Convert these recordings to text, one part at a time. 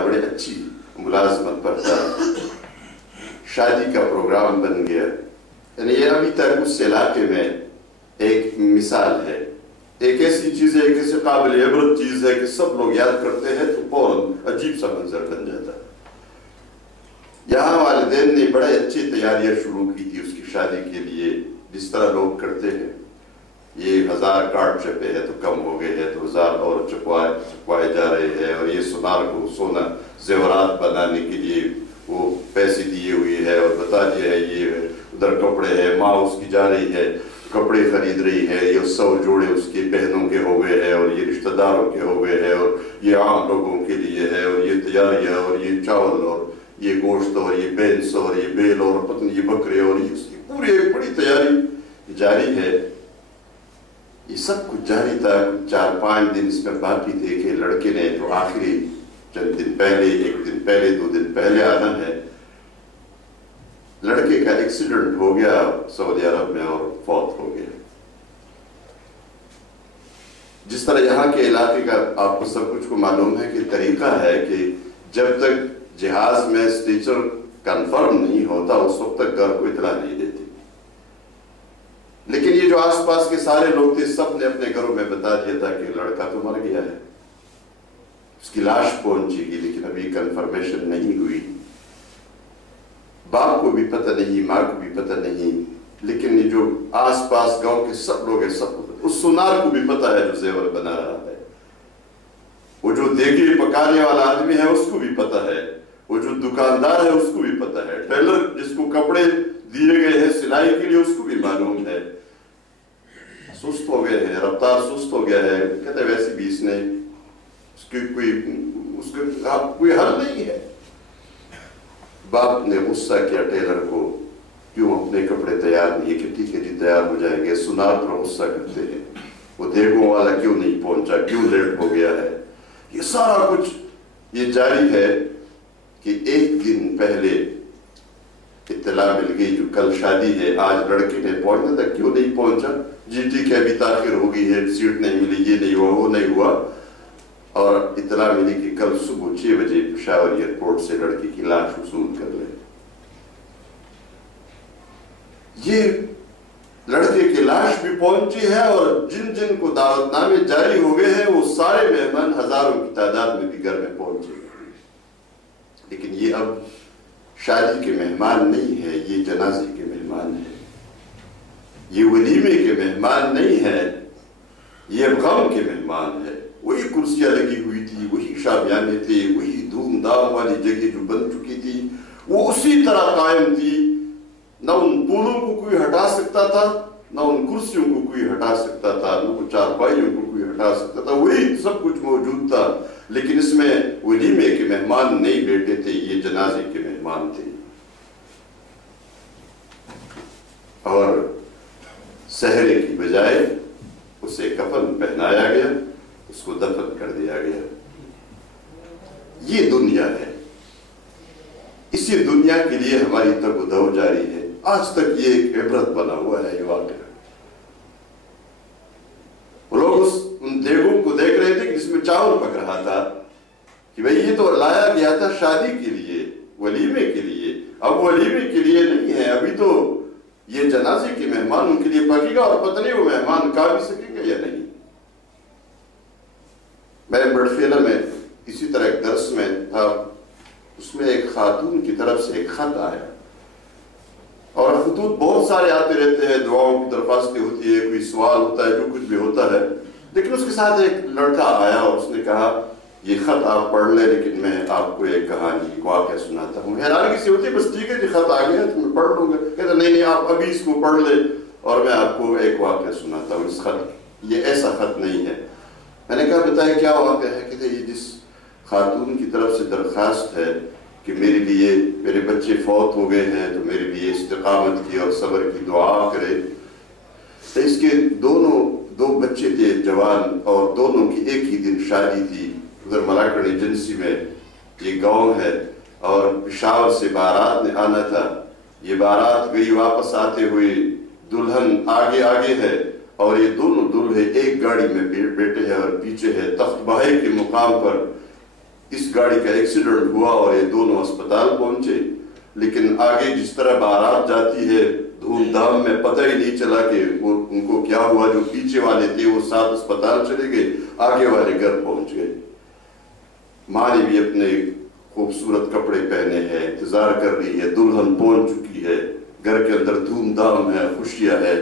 बड़े अच्छी मुलाजमत पर था, शादी का प्रोग्राम बन गया। यानी ये अभी तक उस इलाके में एक मिसाल है, एक ऐसी चीज है, एक ऐसी काबिल इबरत चीज है कि सब लोग याद करते हैं तो फौरन अजीब सा मंजर बन जाता है। यहाँ वालिदैन ने बड़े अच्छी तैयारियां शुरू की थी उसकी शादी के लिए, जिस तरह लोग करते हैं। ये 1000 कार्ड छपे हैं तो कम हो गए हैं, तो 1000 और छपवाए जा रहे हैं, और ये सुनार को सोना जेवरात बनाने के लिए वो पैसे दिए हुए है और बता दिया है, ये उधर कपड़े है, माँ उसकी जा रही है कपड़े खरीद रही है, ये 100 जोड़े उसकी बहनों के हो गए हैं और ये रिश्तेदारों के हो गए हैं और ये आम लोगों के लिए है, और ये तैयारियां और ये चावल और ये गोश्त और ये बेंस और ये बेल और पत्नी ये बकरे और ये पूरी एक बड़ी तैयारी जारी है। ये सब कुछ जारी था। 4-5 दिन इसमें बाकी थे कि लड़के ने तो आखिरी चंद दिन पहले, 1 दिन पहले 2 दिन पहले आना है। लड़के का एक्सीडेंट हो गया सऊदी अरब में और फौत हो गया। जिस तरह यहाँ के इलाके का आपको सब कुछ को मालूम है कि तरीका है कि जब तक जहाज में स्टीचर कंफर्म नहीं होता उस वक्त तक घर को इतला नहीं देती। लेकिन ये जो आसपास के सारे लोग थे सब ने अपने घरों में बता दिया था कि लड़का तो मर गया है, उसकी लाश पहुंचेगी, लेकिन अभी कंफर्मेशन नहीं हुई। बाप को भी पता नहीं, माँ को भी पता नहीं, लेकिन ये जो आसपास गांव के सब लोग हैं, सब उस सुनार को भी पता है जो जेवर बना रहा है, वो जो देगी पकाने वाला आदमी है उसको भी पता है, वो जो दुकानदार है उसको भी पता है, टेलर जिसको कपड़े दिए गए हैं सिलाई के लिए उसको भी मालूम है। सुस्त हो गए हैं, रफ्तार सुस्त हो गया है, कहते वैसे भी इसने उसका कोई हल नहीं है। बाप ने गुस्सा किया टेलर को, क्यों अपने कपड़े तैयार नहीं कि ठीक है जी तैयार हो जाएंगे। सुनार पर गुस्सा करते हैं, वो देगों वाला क्यों नहीं पहुंचा, क्यों लेट हो गया है। ये सारा कुछ ये जारी है कि 1 दिन पहले इत्तला मिल गई जो कल शादी है, आज लड़के ने पहुंचना था, क्यों नहीं पहुंचा। जी ठीक है अभी ताखिर हो गई है, सीट नहीं मिली, ये नहीं हुआ, वो नहीं हुआ, और इत्तला मिली कि कल सुबह 6 बजे पेशावर एयरपोर्ट से लड़की की लाश वसूल कर ले। ये लड़के की लाश भी पहुंची है और जिन जिन को दावतनामे जारी हो गए हैं वो सारे मेहमान हजारों की तादाद में भी घर में पहुंचे। लेकिन ये अब शादी के मेहमान नहीं है, ये जनाजे के मेहमान है, ये वलीमे के मेहमान नहीं है, ये गम के मेहमान है। वही कुर्सियां लगी हुई थी, वही शामियाने थे, वही धूमधाम वाली जगह जो बन चुकी थी वो उसी तरह कायम थी। न उन पुलों को कोई हटा सकता था, न उन कुर्सियों को कोई हटा सकता था, न उन चारपाइयों को कोई हटा सकता था, वही सब कुछ मौजूद था। लेकिन इसमें वलीमे के मेहमान नहीं बैठे थे, ये जनाजे के मेहमान थे। और सहरे की बजाय उसे कफन पहनाया गया, उसको दफन कर दिया गया। ये दुनिया है, इसी दुनिया के लिए हमारी तगदौ जारी है। आज तक ये एक इबरत बना हुआ है ये वाक़या। लोग उन देगों को देख रहे थे जिसमें चावल पक रहा था कि भाई ये तो लाया गया था शादी के लिए, वलीमे के लिए, अब वलीमे के लिए नहीं है, अभी तो ये जनाजे के मेहमान उनके लिए पकेगा और पता नहीं वो मेहमान खा भी सकेंगे या नहीं। मैं बड़फेला में इसी तरह एक दर्स में था, उसमें एक खातून की तरफ से एक खत आया, और खतूत बहुत सारे आते रहते हैं, दुआओं की दरख्वास्तें होती है, कोई सवाल होता है, जो कुछ भी होता है। लेकिन उसके साथ एक लड़का आया और उसने कहा ये खत आप पढ़ ले, लेकिन मैं आपको एक कहानी वाक़या सुनाता हूँ। हैरानी सी होती है, बस ठीक है जी खत आ गया तो मैं पढ़ लूंगा। कहता नहीं आप अभी इसको पढ़ ले और मैं आपको एक वाक़या सुनाता हूँ। इस खत ये ऐसा खत नहीं है। मैंने कहा बताया क्या वाक़या है। कहते ये जिस खातून की तरफ से दरख्वास्त है कि मेरे लिए, मेरे बच्चे फौत हो गए हैं तो मेरे लिए इस्तिकामत की और सब्र की दुआ करे। तो इसके दो बच्चे थे जवान, और दोनों की एक ही दिन शादी थी। उधर मलाकड़ एजेंसी में ये गांव है, और पेशावर से बारात ने आना था। ये बारात गई, वापस आते हुए दुल्हन आगे आगे है और ये दोनों दूल्हे एक गाड़ी में बैठे हैं और पीछे है। तख्त बहाई के मुकाम पर इस गाड़ी का एक्सीडेंट हुआ और ये दोनों अस्पताल पहुंचे, लेकिन आगे जिस तरह बारात जाती है धूमधाम में, पता ही नहीं चला कि वो उनको क्या हुआ। जो पीछे वाले थे वो साथ अस्पताल चले गए, आगे वाले घर पहुंच गए। माँ ने भी अपने खूबसूरत कपड़े पहने हैं, इंतजार कर रही है, दुल्हन पहुंच चुकी है, घर के अंदर धूमधाम है, खुशियां है।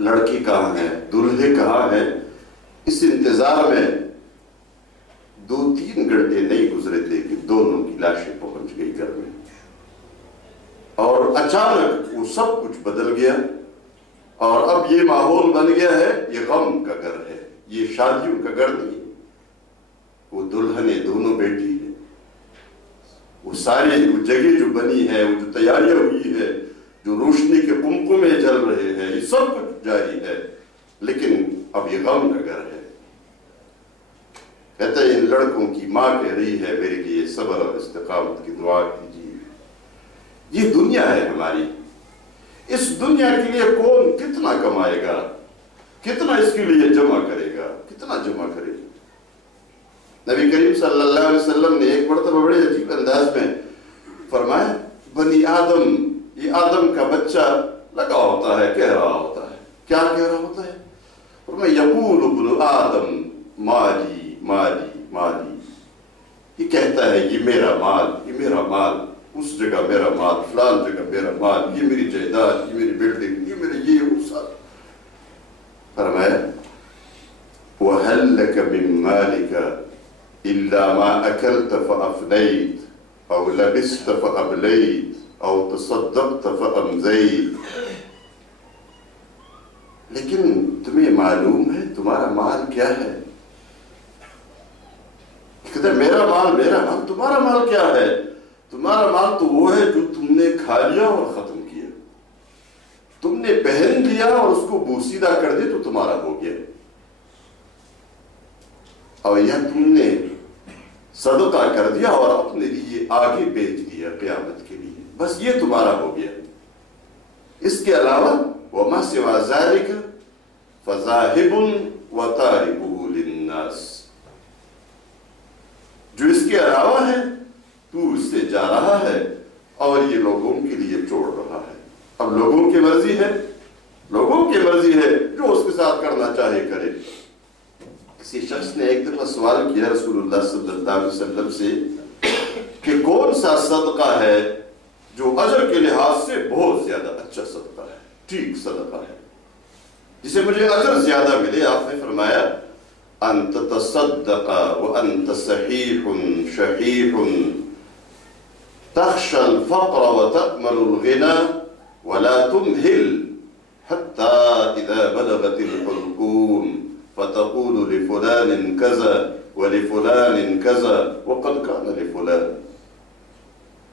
लड़की कहाँ है, दूल्हे कहाँ है? इस इंतजार में 2-3 घंटे नहीं गुजरे थे कि दोनों की लाशें पहुंच गई घर में। और अचानक वो सब कुछ बदल गया और अब ये माहौल बन गया है, ये गम का घर है, ये शादियों का घर नहीं। वो दुल्हने दोनों बेटी है, वो सारी वो जगह जो बनी है, वो जो तैयारियां हुई है, जो रोशनी के कुमकुमे जल रहे हैं, ये सब कुछ जारी है, लेकिन अब ये गम का घर है। कहते हैं इन लड़कों की माँ कह रही है मेरे लिए सब्र और इस्तिकामत की दुआ कीजिए। ये दुनिया है हमारी, इस दुनिया के लिए कौन कितना कमाएगा, कितना इसके लिए जमा करेगा, कितना जमा करेगा। नबी करीम सल्लल्लाहु अलैहि वसल्लम ने एक मरतबा बड़े अजीब अंदाज में फरमाया, बनी आदम, ये आदम का बच्चा लगा होता है, कह रहा होता है। क्या कह रहा होता है? फरमाया यकूल इब्नु आदम माली माली माली। ये कहता है ये मेरा माल, ये मेरा माल, उस जगह मेरा माल, फलान जगह मेरा माल, ये मेरी जायदाद, ये मेरी बिल्डिंग, ये मेरे ये वो सब। फरमाया वहल लक मिन मालिका इल्ला मा अकलत फअफनैत औ लबिस्त फअबलैत औ तसद्दक़त फअमज़ैत। लेकिन तुम्हें मालूम है तुम्हारा माल क्या है? कहते मेरा माल, तुम्हारा माल क्या है? तुम्हारा माल तो वो है जो तुमने खा लिया और खत्म किया, तुमने पहन लिया और उसको बोसीदा कर दिया तो तुम्हारा हो गया, और यह तुमने सदका कर दिया और अपने लिए आगे बेच दिया क़यामत के लिए, बस ये तुम्हारा हो गया। इसके अलावा वमा सिवा ज़ालिक फ़ज़ाहिबुन व तारिकुहु लिन्नास, जो इसके अलावा है तू इससे जा रहा है और ये लोगों के लिए छोड़ रहा है। अब लोगों की मर्जी है, लोगों की मर्जी है, जो उसके साथ करना चाहे करे। किसी शख्स ने एक दफा सवाल किया रसूलुल्लाह सल्लल्लाहु अलैहि वसल्लम से कि कौन सा सदका है जो अजर के लिहाज से बहुत ज्यादा अच्छा सदका है, ठीक सदका है, जिसे मुझे अजर ज्यादा मिले। आपने फरमाया अंत तसद्दक़ा व अंत सहीहुन शहीहुन तख्शल फ़क़्र व तअमलुल ग़िना व ला तुमहिल हत्ता इज़ा बलगतिल हुल्क़ूम फ़तक़ूलु लिफ़ुलानिन कज़ा व लिफ़ुलानिन कज़ा व क़द कान लिफ़ुलान।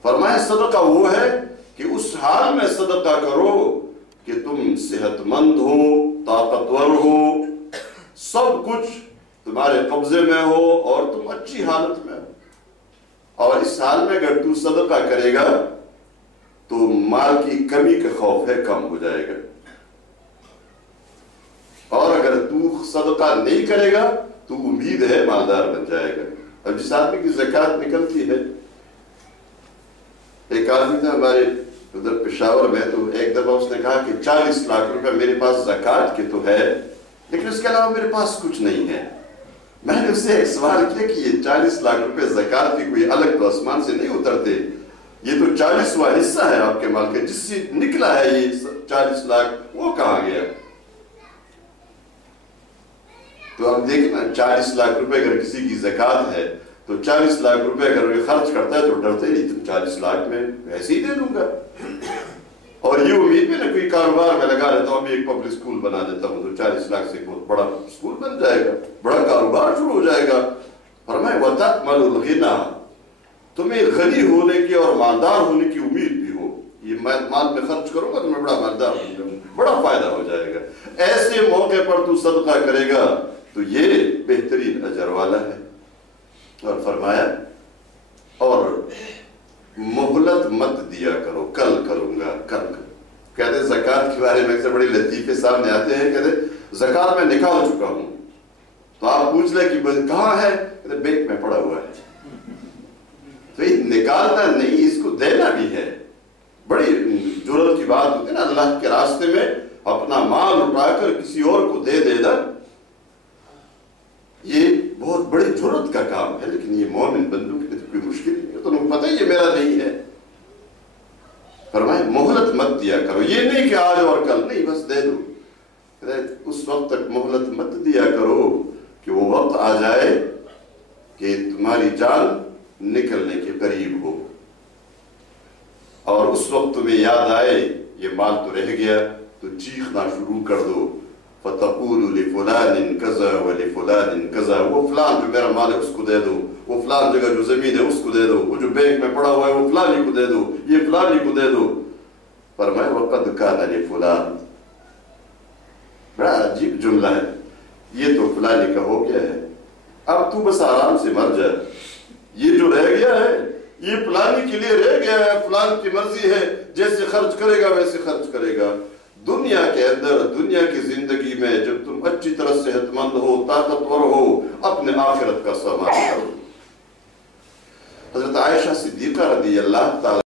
फरमाया सदका वो है कि उस हाल में सदका करो कि तुम सेहतमंद हो, ताकतवर हो, सब कुछ तुम्हारे कब्जे में हो और तुम अच्छी हालत में हो। और इस हाल में अगर तू सदका करेगा तो माल की कमी का खौफ है कम हो जाएगा, और अगर तू सदका नहीं करेगा तो उम्मीद है मालदार बन जाएगा। अब जिस आदमी की ज़कात निकलती है, एक आदमी था हमारे उधर पेशावर में, तो एक दफा उसने कहा कि 40 लाख रुपए मेरे पास ज़कात के तो है, लेकिन उसके अलावा मेरे पास कुछ नहीं है। मैंने उससे एक सवाल किया कि ये 40 लाख रुपए ज़कात की कोई अलग तो आसमान से नहीं उतरते, ये तो 40वां हिस्सा है आपके माल का, जिससे निकला है ये 40 लाख, वो कहाँ गया? तो आप देखना 40 लाख रुपए अगर किसी की ज़कात है तो 40 लाख रुपए अगर वे खर्च करता है तो डरते नहीं, तो 40 लाख में ऐसे ही दे दूंगा, और ये उम्मीद में ना कोई कारोबार में लगा लेता हूँ, अभी एक पब्लिक स्कूल बना देता हूँ तो 40 लाख से बहुत बड़ा स्कूल बन जाएगा, बड़ा कारोबार शुरू हो जाएगा। फरमाए वतअमलुल ग़िना, तुम्हें गनी होने की और मालदार होने की उम्मीद भी हो, ये माल में खर्च करूंगा तो मैं बड़ा मालदार हो जाऊंगा, बड़ा फायदा हो जाएगा। ऐसे मौके पर तू सदका करेगा तो ये बेहतरीन अजर वाला है। और फरमाया और मोहलत मत दिया करो, कल करूंगा, कल करूंगा। कहते ज़कात के बारे में से बड़ी लतीफे सामने आते हैं, कहते ज़कात में निकाल चुका हूं, तो आप पूछ ले कि कहाँ है? कहते बैंक में पड़ा हुआ है। تو یہ نکالنا نہیں، اس کو دینا بھی ہے. بڑی جرت کی بات ہوتی ہے نا، اللہ کے راستے میں اپنا مال اٹھا کر کسی اور کو دے دینا، یہ بہت بڑی جرت کا کام ہے. لیکن یہ مومن بندوں کے لیے کوئی مشکل نہیں ہے. تو انہیں پتہ ہے یہ میرا نہیں ہے. فرمائے مہلت مت دیا کرو، یہ نہیں کہ آج اور کل نہیں، بس دے دو. اس وقت تک مہلت مت دیا کرو کہ وہ وقت آ جائے کہ تمہاری جان نکلنے کے قریب ہو، اور اس وقت تمہیں یاد آئے یہ مال تو رہ گیا، تو چیخنا شروع کر دو. فَتَقُولُ لِفُلَانٍ كَذَا وَلِفُلَانٍ كَذَا، وہ فلان جو میرا مال ہے اس کو دے دو، وہ فلان جگہ جو زمین ہے اس کو دے دو، وہ جو بینک میں پڑا ہوا ہے وہ فلانی کو دے دو، یہ فلانی کو دے دو. فرمائے وَقَدْ كَانَ لِفُلَانٍ. بڑا عجیب جملہ ہے، یہ تو فلانی کا ہو گیا ہے، اب تو بس آرام سے مر جائے. یہ جو رہ گیا ہے یہ فلانی کے لیے رہ گیا ہے، فلان کی مرضی ہے، جیسے خرچ کرے گا ویسے خرچ کرے گا. دنیا کے اندر، دنیا کی زندگی میں جب تم اچھی طرح صحت مند ہو، طاقتور ہو، اپنے آخرت کا سامان کرو. حضرت عائشہ صدیقہ رضی اللہ تعالی